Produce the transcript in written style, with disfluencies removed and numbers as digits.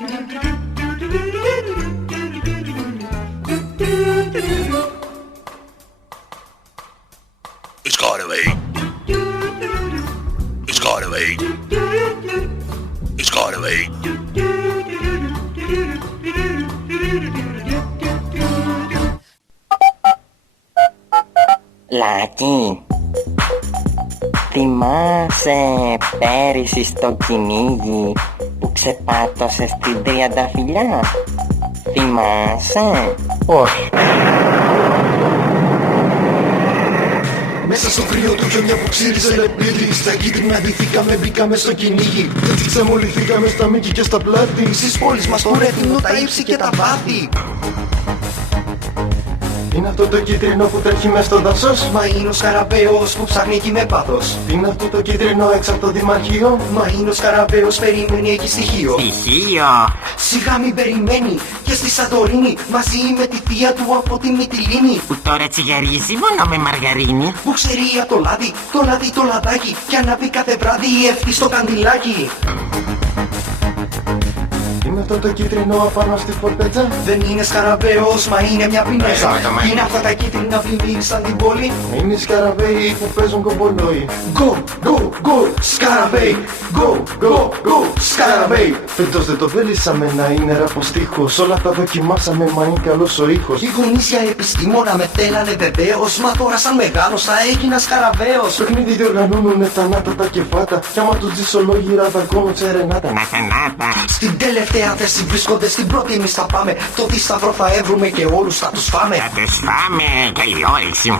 It's gotta be. It's gotta be. It's gotta be. Λάκη, θυμάσαι πέρυσι στο κυνήγι που ξεπάτωσες την τριανταφυλιά? Θυμάσαι? Όχι. Μέσα στο κρύο του χιόνια που ξύριζε λεπίδι, στα κίτρινα ντυθήκαμε, μπήκαμε στο κυνήγι. Έτσι ξεμολυθήκαμε στα μήκη και στα πλάτη, στις πόλεις μας το ρέτινο, τα ύψη και τα βάθη. Είναι αυτό το κίτρινο που τρέχει μες στο δάσος? Μα είναι ο σκαραβαίος που ψάχνει εκεί με πάθος. Είναι αυτό το κίτρινο έξω από το δημαρχείο? Μα είναι ο σκαραβαίος, περιμένει εκεί στοιχείο. Στοιχείο! Σιγά μην περιμένει, και στη Σαντορίνη, μαζί με τη θεία του από τη Μυτιλήνη. Που τώρα τσιγαρίζει μόνο με μαργαρίνη. Που ξέρει για το λάδι το λαδάκι, κι ανάβει κάθε βράδυ η εύτη στο καντιλάκι. Είναι αυτό το κίτρινο απάνω στη φορτέτσα? Δεν είναι σκαραβαίος, μα είναι μια πινέζα. Είναι αυτά τα κίτρινα πλημμύρισαν την πόλη. Είναι οι σκαραβαίοι που παίζουν κομπολόι. Go, go, go, σκαραβαίοι. Go, go, go, σκαραβαίοι. Φέτος δεν το θέλησαμε να είναι ραποστίχος. Όλα τα δοκιμάσαμε, μα είναι καλός ο ήχος. Οι γονείς για επιστήμονα με θέλανε βεβαίως, μα τώρα σαν μεγάλος θα έγινα σκαραβαίος. Παιχνίδι διοργανώνουνε τα νάτα τα κεφάτα, κι άμα τους δεις ολόγυρα δαγκώνουν σερενάτα. Στην τελευταία θέση βρίσκονται, στην πρώτη εμείς θα πάμε. Το θησαυρό θα έβρουμε και όλους θα τους φάμε. Θα τους φάμε και η όρεξη.